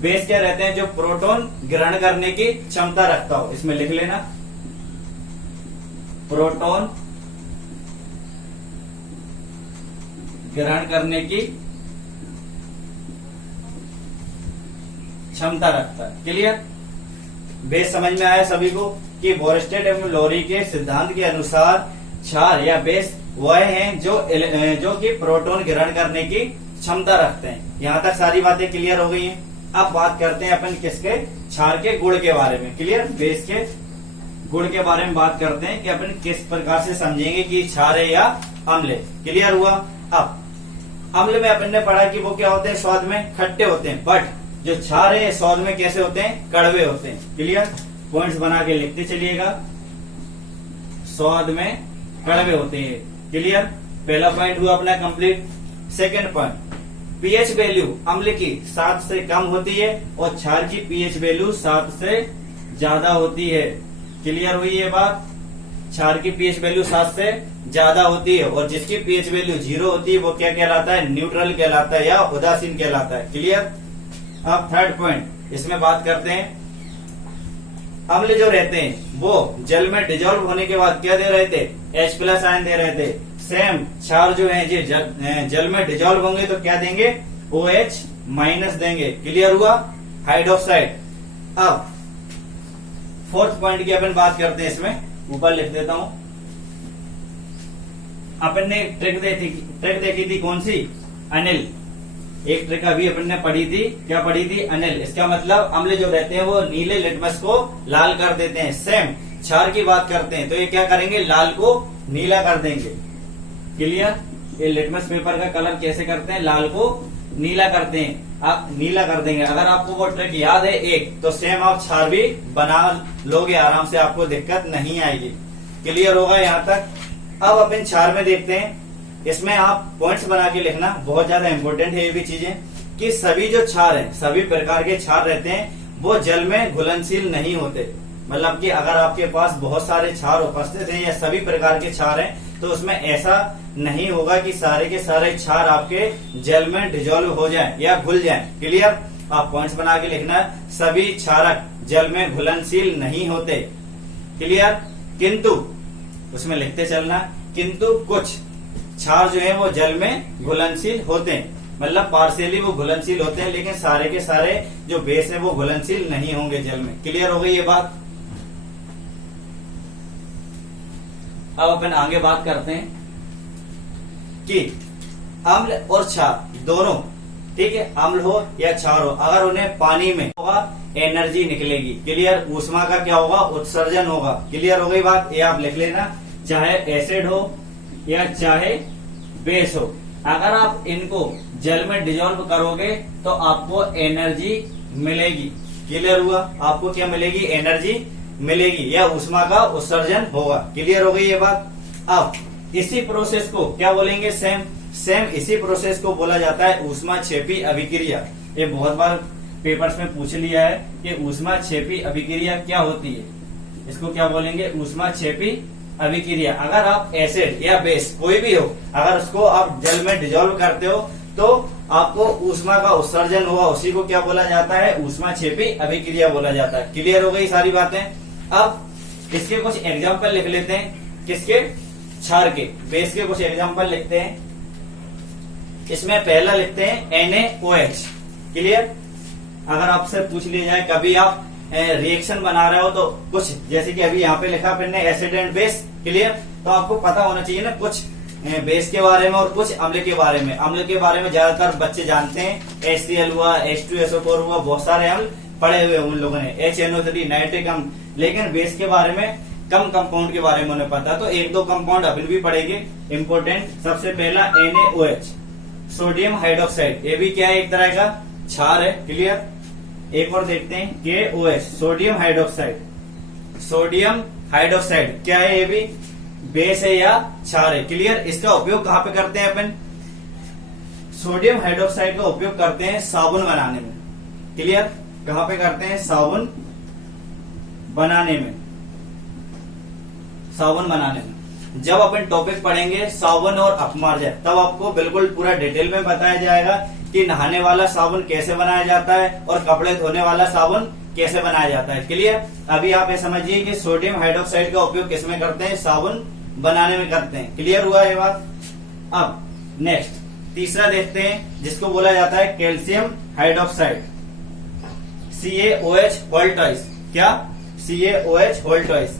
बेस क्या रहते हैं, जो प्रोटॉन ग्रहण करने की क्षमता रखता हो। इसमें लिख लेना, प्रोटॉन ग्रहण करने की क्षमता रखता है। क्लियर? बेस समझ में आया सभी को कि बोरस्टेड एवं लोरी के सिद्धांत के अनुसार क्षार या बेस वह हैं जो कि प्रोटॉन ग्रहण करने की क्षमता रखते हैं। यहां तक सारी बातें क्लियर हो गई हैं। अब बात करते हैं अपन किसके, क्षार के गुण के बारे में। क्लियर? बेस के गुण के बारे में बात करते हैं कि अपन किस प्रकार से समझेंगे कि क्षार है या अम्ल है। क्लियर हुआ? अब अम्ल में अपन ने पढ़ा कि वो क्या होते हैं, स्वाद में खट्टे होते हैं, बट जो क्षार है स्वाद में कैसे होते हैं, कड़वे होते हैं। क्लियर? पॉइंट्स बना के लिखते चलिएगा, स्वाद में कड़वे होते हैं। क्लियर? पहला पॉइंट हुआ अपना complete. Second point, pH value अम्ल की 7 से कम होती है और क्षार की पीएच वैल्यू 7 से ज्यादा होती है। क्लियर हुई ये बात? क्षार की पीएच वैल्यू 7 से ज्यादा होती है और जिसकी पीएच वैल्यू 0 होती है वो क्या कहलाता है, न्यूट्रल कहलाता है या उदासीन कहलाता है। क्लियर? अब थर्ड पॉइंट, इसमें बात करते हैं अम्ल जो रहते हैं वो जल में डिजोल्व होने के बाद क्या दे रहे थे, H+ आयन दे रहे थे। सेम क्षार जो है ये जल में डिजोल्व होंगे तो क्या देंगे, OH- देंगे। क्लियर हुआ? हाइड्रोक्साइड। अब फोर्थ पॉइंट की अपन बात करते हैं, इसमें ऊपर लिख देता हूं। अपन ने ट्रिक देखी थी, कौन सी, अनिल। एक ट्रिक अभी अपन ने पढ़ी थी, क्या पढ़ी थी, अनिल। इसका मतलब अम्ल जो रहते हैं वो नीले लिटमस को लाल कर देते हैं। सेम क्षार की बात करते हैं तो ये क्या करेंगे, लाल को नीला कर देंगे। क्लियर? ये लिटमस पेपर का कलर कैसे करते हैं, लाल को नीला करते हैं। आप नीला कर देंगे। अगर आपको वो ट्रिक याद है एक, तो सेम आप क्षार भी बना लोगे आराम से, आपको दिक्कत नहीं आएगी। क्लियर होगा यहाँ तक? अब अपन क्षार में देखते हैं, इसमें आप पॉइंट्स बना के लिखना, बहुत ज्यादा इंपॉर्टेंट है ये भी चीजें, कि सभी जो क्षार हैं, सभी प्रकार के क्षार रहते हैं वो जल में घुलनशील नहीं होते। मतलब कि अगर आपके पास बहुत सारे क्षार उपस्थित हैं या सभी प्रकार के क्षार हैं तो उसमें ऐसा नहीं होगा कि सारे के सारे क्षार आपके जल में डिजोल्व हो जाएं या घुल जाएं। क्लियर? आप पॉइंट्स बना के लिखना, सभी क्षारक जल में घुलनशील नहीं होते। क्लियर? किंतु उसमें लिखते चलना, किंतु कुछ क्षार जो है वो जल में घुलनशील होते हैं। मतलब पार्शियली वो घुलनशील होते हैं, लेकिन सारे के सारे जो बेस है वो घुलनशील नहीं होंगे जल में। क्लियर हो गई ये बात? अब अपन आगे बात करते हैं कि अम्ल और क्षार दोनों, ठीक है, अम्ल हो या क्षार हो, अगर उन्हें पानी में होगा एनर्जी निकलेगी। क्लियर? ऊष्मा का क्या होगा, उत्सर्जन होगा। क्लियर हो गई बात? ये आप लिख लेना, चाहे एसिड हो या चाहे बेस हो, अगर आप इनको जल में डिजोल्व करोगे तो आपको एनर्जी मिलेगी। क्लियर हुआ? आपको क्या मिलेगी, एनर्जी मिलेगी या ऊष्मा का उत्सर्जन होगा। क्लियर हो गई ये बात? अब इसी प्रोसेस को क्या बोलेंगे, सेम इसी प्रोसेस को बोला जाता है ऊष्माक्षेपी अभिक्रिया। ये बहुत बार पेपर्स में पूछ लिया है कि ऊष्माक्षेपी अभिक्रिया क्या होती है, इसको क्या बोलेंगे, ऊष्माक्षेपी अभिक्रिया। अगर आप एसिड या बेस कोई भी हो, अगर उसको आप जल में डिजोल्व करते हो तो आपको ऊष्मा का उत्सर्जन हुआ, उसी को क्या बोला जाता है, ऊष्माक्षेपी अभिक्रिया बोला जाता है। क्लियर हो गई सारी बातें? अब इसके कुछ एग्जाम्पल लिख लेते हैं, किसके, क्षार के। बेस के कुछ एग्जाम्पल लिखते हैं। इसमें पहला लिखते हैं NaOH। क्लियर? अगर आपसे पूछ लिया जाए कभी आप रिएक्शन बना रहे हो तो कुछ, जैसे कि अभी यहाँ पे लिखा अपन ने एसिड एंड बेस। क्लियर? तो आपको पता होना चाहिए ना कुछ बेस के बारे में और कुछ अम्ल के बारे में। अम्ल के बारे में ज्यादातर बच्चे जानते हैं, HCl हुआ, H2SO4 हुआ, बहुत सारे अम्ल पढ़े हुए उन लोगों ने, HNO3 नाइट्रिक अम्ल। लेकिन बेस के बारे में कम कंपाउंड के बारे में उन्हें पता, तो एक दो कंपाउंड अपन भी पढ़ेंगे इंपोर्टेंट। सबसे पहला NaOH, सोडियम हाइड्रोक्साइड। ये भी क्या है, एक तरह का क्षार है। क्लियर? एक और देखते हैं KOH, sodium hydroxide. Sodium hydroxide क्या है, ये भी बेस है या क्षार है। क्लियर? इसका उपयोग कहाँ पे करते हैं अपन, सोडियम हाइड्रोक्साइड का उपयोग करते हैं साबुन बनाने में। क्लियर? कहाँ पे करते हैं, साबुन बनाने में, साबुन बनाने में। जब अपन टॉपिक पढ़ेंगे साबुन और अपमार्जन, तब आपको बिल्कुल पूरा डिटेल में बताया जाएगा कि नहाने वाला साबुन कैसे बनाया जाता है और कपड़े धोने वाला साबुन कैसे बनाया जाता है। क्लियर। अभी आप ये समझिए कि सोडियम हाइड्रोक्साइड का उपयोग किसमें करते हैं, साबुन बनाने में करते हैं। क्लियर हुआ ये बात। अब नेक्स्ट तीसरा देखते हैं जिसको बोला जाता है calcium hydroxide, CaOH whole twice. क्या? CaOH whole twice.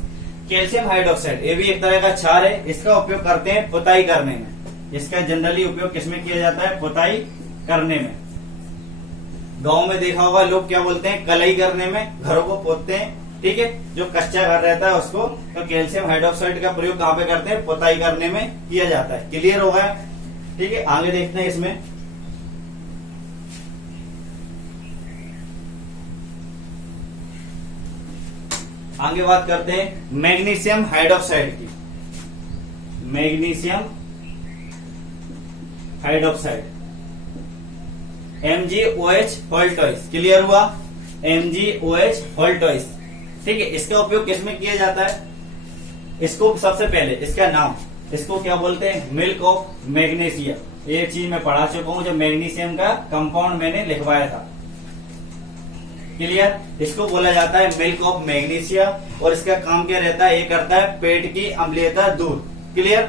Calcium hydroxide ये भी एक तरह का क्षार है, इसका उपयोग करते हैं पुताई करने में। इसका जनरली उपयोग किसमें किया जाता है, पुताई करने में। गांव में देखा होगा लोग क्या बोलते हैं, कलई करने में, घरों को पोतते हैं। ठीक है, जो कच्चा घर रहता है उसको, तो कैल्शियम हाइड्रोक्साइड का प्रयोग कहाँ पे करते हैं, पुताई करने में किया जाता है। क्लियर हो गया। ठीक है, आगे देखते हैं इसमें। आगे बात करते हैं मैग्नीशियम हाइड्रोक्साइड की। Magnesium hydroxide MgOH whole twice. Clear हुआ, MgOH होल ट्वाइस। ठीक है, इसका उपयोग किसमें किया जाता है, इसको सबसे पहले इसका नाम, इसको क्या बोलते हैं, मिल्क ऑफ मैग्नीशिया। ये चीज मैं पढ़ा चुका हूं जब मैग्नीशियम का कंपाउंड मैंने लिखवाया था। क्लियर। इसको बोला जाता है मिल्क ऑफ मैग्नीशिया और इसका काम क्या रहता है, ये करता है पेट की अम्लीयता दूर। क्लियर।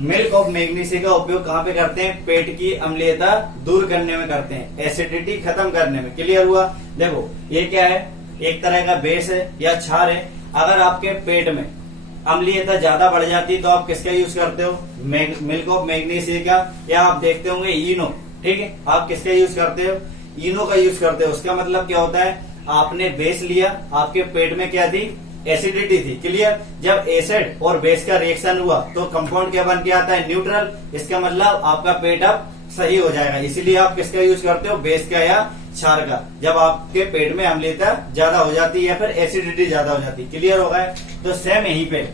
मिल्क ऑफ मैग्नीशिया का उपयोग कहाँ पे करते हैं, पेट की अम्लीयता दूर करने में करते हैं, एसिडिटी खत्म करने में। क्लियर हुआ। देखो ये क्या है, एक तरह का बेस है या क्षार है। अगर आपके पेट में अम्लीयता ज्यादा बढ़ जाती तो आप किसका यूज करते हो, मिल्क ऑफ मैग्नीशिया का, या आप देखते होंगे इनो। ठीक है, आप किसका यूज करते हो, इनो का यूज करते हो। उसका मतलब क्या होता है, आपने बेस लिया, आपके पेट में क्या थी, एसिडिटी थी। क्लियर। जब एसिड और बेस का रिएक्शन हुआ तो कंपाउंड क्या बन के आता है, न्यूट्रल। इसका मतलब आपका पेट अब सही हो जाएगा। इसीलिए आप किसका यूज करते हो, बेस का या क्षार का, जब आपके पेट में अम्लीयता ज्यादा हो जाती है या फिर एसिडिटी ज्यादा हो जाती है। क्लियर हो गया। तो सेम यहीं पे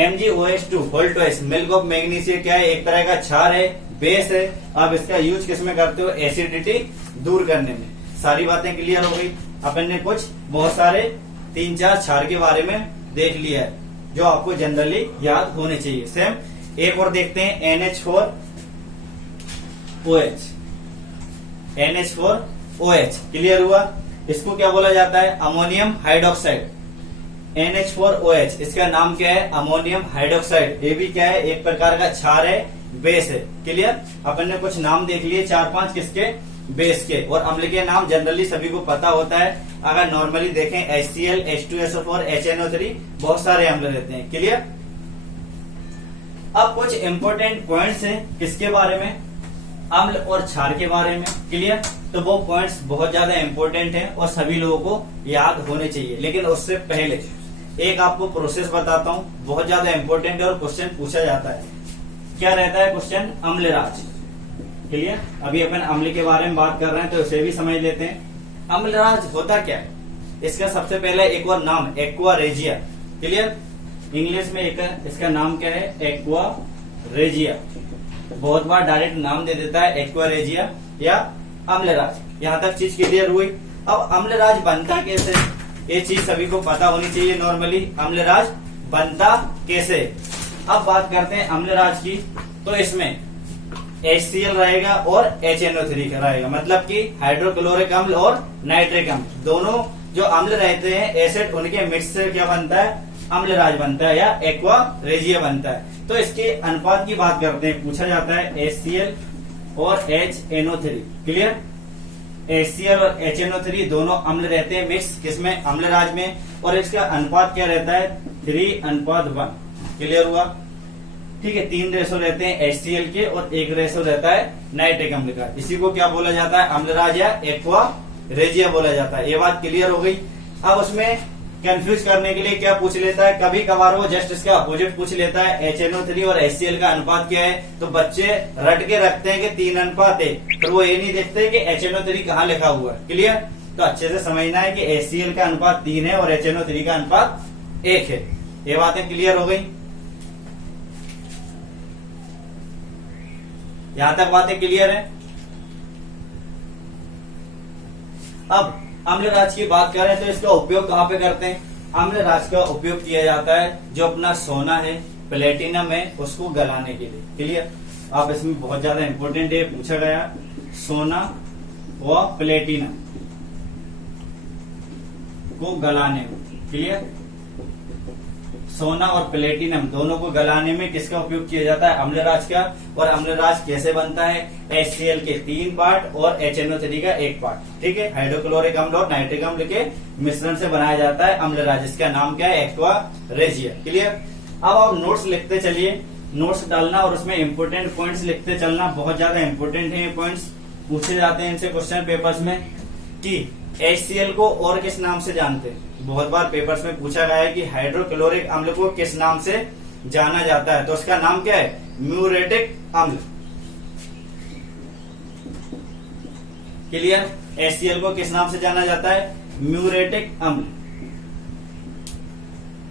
MgOH2 whole twice milk of magnesia क्या है, एक तरह का क्षार है, बेस है। आप इसका यूज किसमें करते हो, एसिडिटी दूर करने में। सारी बातें क्लियर हो गई। अपन ने कुछ बहुत सारे 3-4 क्षार के बारे में देख लिया है जो आपको जनरली याद होने चाहिए। सेम एक और देखते हैं NH4OH। NH4OH क्लियर हुआ। इसको क्या बोला जाता है, अमोनियम हाइड्रोक्साइड। NH4OH इसका नाम क्या है, अमोनियम हाइड्रोक्साइड। ये भी क्या है, एक प्रकार का क्षार है, बेस है। क्लियर। अपन ने कुछ नाम देख लिए 4-5 किसके, बेस के। और अम्ल के नाम जनरली सभी को पता होता है। अगर नॉर्मली देखें HCl, H2SO4, HNO3, बहुत सारे अम्ल रहते हैं। क्लियर। अब कुछ इंपोर्टेंट पॉइंट्स हैं किसके बारे में, अम्ल और क्षार के बारे में। क्लियर। तो वो पॉइंट्स बहुत ज्यादा इंपॉर्टेंट हैं और सभी लोगों को याद होने चाहिए। लेकिन उससे पहले एक आपको प्रोसेस बताता हूं, बहुत ज्यादा इंपॉर्टेंट है और क्वेश्चन पूछा जाता है। क्या रहता है क्वेश्चन, अम्लराज। क्लियर। अभी अपन अम्ल के बारे में बात कर रहे हैं तो इसे भी समझ लेते हैं। अम्लराज होता क्या है, इसका सबसे पहले एक और नाम एक्वा रेजिया। क्लियर। इंग्लिश में एक इसका नाम क्या है, एक्वा रेजिया। बहुत बार डायरेक्ट नाम दे देता है एक्वा रेजिया या अम्लराज। यहां तक चीज क्लियर हुई। अब अम्लराज बनता कैसे, ये चीज सभी को पता होनी चाहिए। नॉर्मली अम्लराज बनता कैसे। अब बात करते हैं अम्लराज की। तो इसमें HCl रहेगा और HNO3 का रहेगा, मतलब कि हाइड्रोक्लोरिक अम्ल और नाइट्रिक अम्ल, दोनों जो अम्ल रहते हैं एसिड, उनके मिक्स से क्या बनता है, अम्लराज बनता है या एक्वा रेजिया बनता है। तो इसके अनुपात की बात करते हैं, पूछा जाता है HCl और HNO3। क्लियर। HCl और HNO3 दोनों अम्ल रहते हैं मिक्स, किसमें, अम्लराज में। और इसका अनुपात क्या रहता है, 3:1। क्लियर हुआ। ठीक है, 3 रेशो रहते हैं HCl के और 1 रेशो रहता है नाइट्रिक अम्ल का। इसी को क्या बोला जाता है, अम्लराज या एक्वा रेजिया बोला जाता है। ये बात क्लियर हो गई। अब उसमें कंफ्यूज करने के लिए क्या पूछ लेता है, कभी कभार वो जस्ट इसका अपोजिट पूछ लेता है, HNO3 और HCl का अनुपात क्या है। तो बच्चे रट के रखते हैं कि 3:1, फिर वो ये नहीं देखते कि HNO3 कहाँ लिखा हुआ है। क्लियर। तो अच्छे से समझना है कि HCl का अनुपात 3 है और HNO3 का अनुपात 1 है। ये बातें क्लियर हो गई। यहां तक बातें क्लियर है। अब अम्लराज की बात करें तो इसका उपयोग कहां पे करते हैं। अम्लराज का उपयोग किया जाता है जो अपना सोना है प्लेटिनम है उसको गलाने के लिए। क्लियर। अब इसमें बहुत ज्यादा इंपॉर्टेंट है, पूछा गया सोना व प्लेटिनम को गलाने में। क्लियर। सोना और प्लेटिनम दोनों को गलाने में किसका उपयोग किया जाता है? अम्लराज का। और अम्लराज कैसे बनता है? HCl के 3 पार्ट और HNO3 का 1 पार्ट। ठीक है। हाइड्रोक्लोरिक अम्ल और नाइट्रिक अम्ल के मिश्रण से बनाया जाता है अम्लराज। इसका नाम क्या है? Aqua regia. क्लियर। अब आप नोट्स लिखते चलिए, नोट्स डालना और उसमें इंपोर्टेंट पॉइंट्स लिखते चलना। बहुत ज्यादा इंपोर्टेंट है ये पॉइंट्स, पूछे जाते हैं इनसे क्वेश्चन पेपर्स में कि HCl को और किस नाम से जानते हैं। बहुत बार पेपर्स में पूछा गया है कि हाइड्रोक्लोरिक अम्ल को किस नाम से जाना जाता है, तो उसका नाम क्या है? म्यूरेटिक अम्ल। क्लियर। HCl को किस नाम से जाना जाता है? म्यूरेटिक अम्ल।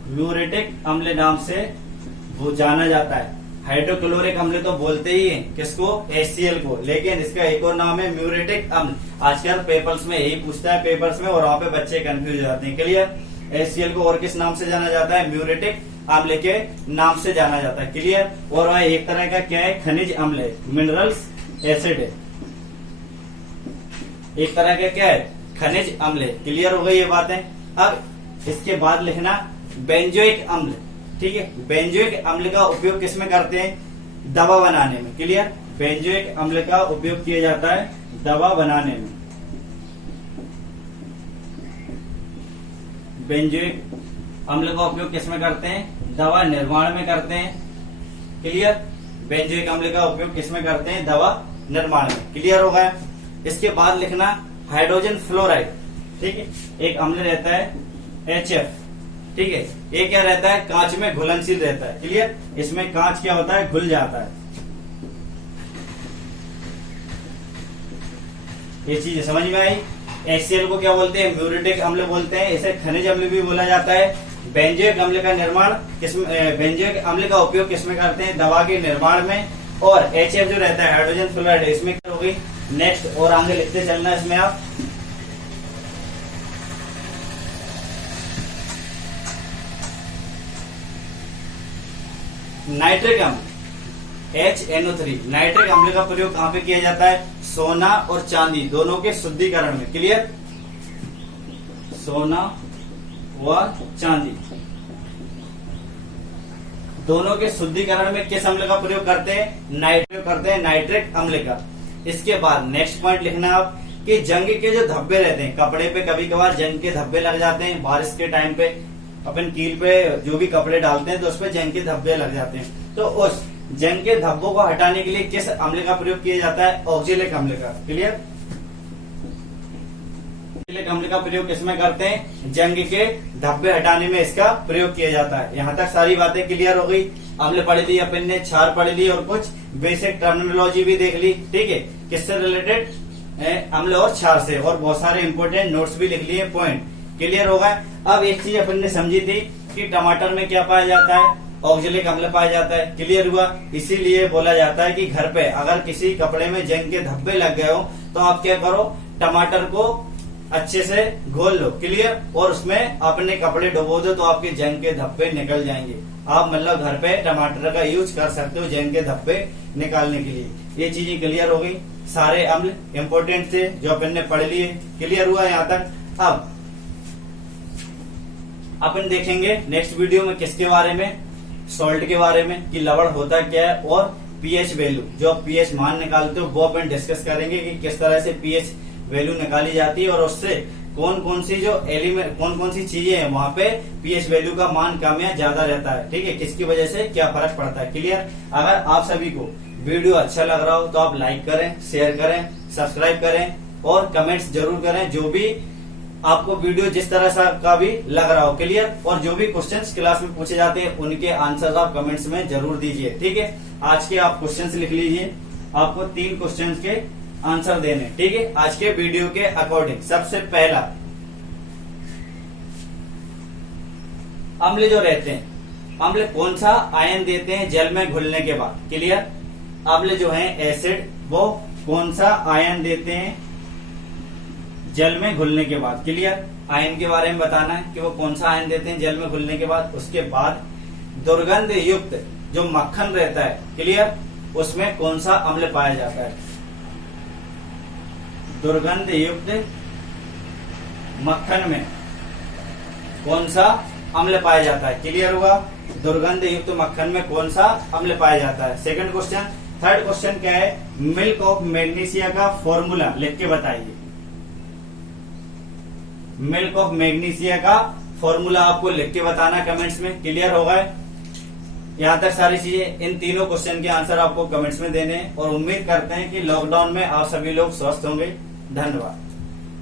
म्यूरेटिक अम्ल नाम से वो जाना जाता है। हाइड्रोक्लोरिक अम्ल तो बोलते ही हैं किसको? HCl को, लेकिन इसका एक और नाम है म्यूरेटिक अम्ल। आजकल पेपर्स में यही पूछता है पेपर्स में, और वहां पे बच्चे कंफ्यूज हो जाते हैं। क्लियर। HCl को और किस नाम से जाना जाता है? म्यूरेटिक अम्ल के नाम से जाना जाता है। क्लियर। और वह एक तरह का क्या है? खनिज अम्ल है, मिनरल्स एसिड है। एक तरह का क्या है? खनिज अम्ल है। क्लियर हो गई ये बातें। अब इसके बाद लिखना बेंजोइक अम्ल। ठीक है। बेंजोइक अम्ल का उपयोग किसमें करते हैं? दवा बनाने में। क्लियर। बेंजोइक अम्ल का उपयोग किया जाता है दवा बनाने में। बेंजोइक अम्ल का उपयोग किसमें करते हैं? दवा निर्माण में करते हैं। क्लियर। बेंजोइक अम्ल का उपयोग किसमें करते हैं? दवा निर्माण में। क्लियर हो गया। इसके बाद लिखना हाइड्रोजन फ्लोराइड। ठीक है। एक अम्ल रहता है HF। ठीक है। ये क्या रहता है? कांच में घुलनशील रहता है। क्लियर। इसमें कांच क्या होता है? घुल जाता है। ये चीज समझ में आई। HCl को क्या बोलते हैं? म्यूरेटिक अम्ल बोलते हैं। इसे खनिज अम्ल भी बोला जाता है। बेंजोइक अम्ल का निर्माण किसमें? बेंजोइक अम्ल का उपयोग किसमें करते हैं? दवा के निर्माण में। और HF जो रहता है हाइड्रोजन फ्लोराइड, इसमें क्या हो गई? नेक्स्ट और आगे लिखते चलना इसमें आप। नाइट्रिक अम्ल HNO3। नाइट्रिक अम्ल का प्रयोग कहां पे किया जाता है? सोना और चांदी दोनों के शुद्धिकरण में। क्लियर। सोना व चांदी दोनों के शुद्धिकरण में किस अम्ल का प्रयोग करते हैं? नाइट्रिक अम्ल का। इसके बाद नेक्स्ट पॉइंट लिखना आप कि जंग के जो धब्बे रहते हैं कपड़े पे, कभी कभार जंग के धब्बे लग जाते हैं। बारिश के टाइम पे अपन कील पे जो भी कपड़े डालते हैं तो उसपे जंग के धब्बे लग जाते हैं। तो उस जंग के धब्बों को हटाने के लिए किस अम्ल का प्रयोग किया जाता है? ऑक्जेलिक अम्ल का। क्लियर। ऑक्जेलिक अम्ल का प्रयोग किसमें करते हैं? जंग के धब्बे हटाने में इसका प्रयोग किया जाता है। यहाँ तक सारी बातें क्लियर हो गई। अम्ल पढ़ ली अपन ने, क्षार पढ़ ली और कुछ बेसिक टर्मिनोलॉजी भी देख ली। ठीक है। किससे रिलेटेड? अम्ल और क्षार से। और बहुत सारे इंपोर्टेंट नोट्स भी लिख लिए, पॉइंट क्लियर होगा। अब एक चीज अपन ने समझी थी कि टमाटर में क्या पाया जाता है? ऑक्जेलिक अम्ल पाया जाता है। क्लियर हुआ। इसीलिए बोला जाता है कि घर पे अगर किसी कपड़े में जंग के धब्बे लग गए हो तो आप क्या करो? टमाटर को अच्छे से घोल लो। क्लियर। और उसमें अपने कपड़े डुबो दो तो आपके जंग के धब्बे निकल जाएंगे। आप मतलब घर पे टमाटर का यूज कर सकते हो जंग के धब्बे निकालने के लिए। ये चीजें क्लियर हो गई। सारे अम्ल इंपोर्टेंट थे जो अपन ने पढ़ लिए। क्लियर हुआ यहाँ तक। अब अपन देखेंगे नेक्स्ट वीडियो में किसके बारे में? सॉल्ट के बारे में, कि लवण होता क्या है, और पीएच वैल्यू, जो पीएच मान निकालते हो वो अपन डिस्कस करेंगे कि किस तरह से पीएच वैल्यू निकाली जाती है और उससे कौन कौन सी जो एलिमेंट, कौन कौन सी चीजें हैं वहां पे पीएच वैल्यू का मान कम या ज्यादा रहता है। ठीक है। किसकी वजह से क्या फर्क पड़ता है। क्लियर। अगर आप सभी को वीडियो अच्छा लग रहा हो तो आप लाइक करें, शेयर करें, सब्सक्राइब करें और कमेंट्स जरूर करें जो भी आपको वीडियो जिस तरह सा का भी लग रहा हो। क्लियर। और जो भी क्वेश्चंस क्लास में पूछे जाते हैं उनके आंसर्स आप कमेंट्स में जरूर दीजिए। ठीक है। आज के आप क्वेश्चंस लिख लीजिए। आपको 3 क्वेश्चंस के आंसर देने। ठीक है। आज के वीडियो के अकॉर्डिंग सबसे पहला, अम्ल जो रहते हैं, अम्ल कौन सा आयन देते हैं जल में घुलने के बाद? क्लियर। अम्ल जो है एसिड, वो कौन सा आयन देते हैं जल में घुलने के बाद? क्लियर। आयन के बारे में बताना है कि वो कौन सा आयन देते हैं जल में घुलने के बाद। उसके बाद दुर्गंध युक्त जो मक्खन रहता है, क्लियर, उसमें कौन सा अम्ल पाया जाता है? दुर्गंध युक्त मक्खन में कौन सा अम्ल पाया जाता है? क्लियर हुआ? दुर्गंध युक्त मक्खन में कौन सा अम्ल पाया जाता है? Second question. थर्ड क्वेश्चन क्या है? मिल्क ऑफ मैग्नीशिया का फॉर्मूला लिख के बताइए। मिल्क ऑफ मैग्नीशिया का फॉर्मूला आपको लिख के बताना कमेंट्स में। क्लियर हो गए? यहां तक सारी चीजें, इन तीनों क्वेश्चन के आंसर आपको कमेंट्स में देने हैं और उम्मीद करते हैं कि लॉकडाउन में आप सभी लोग स्वस्थ होंगे। धन्यवाद।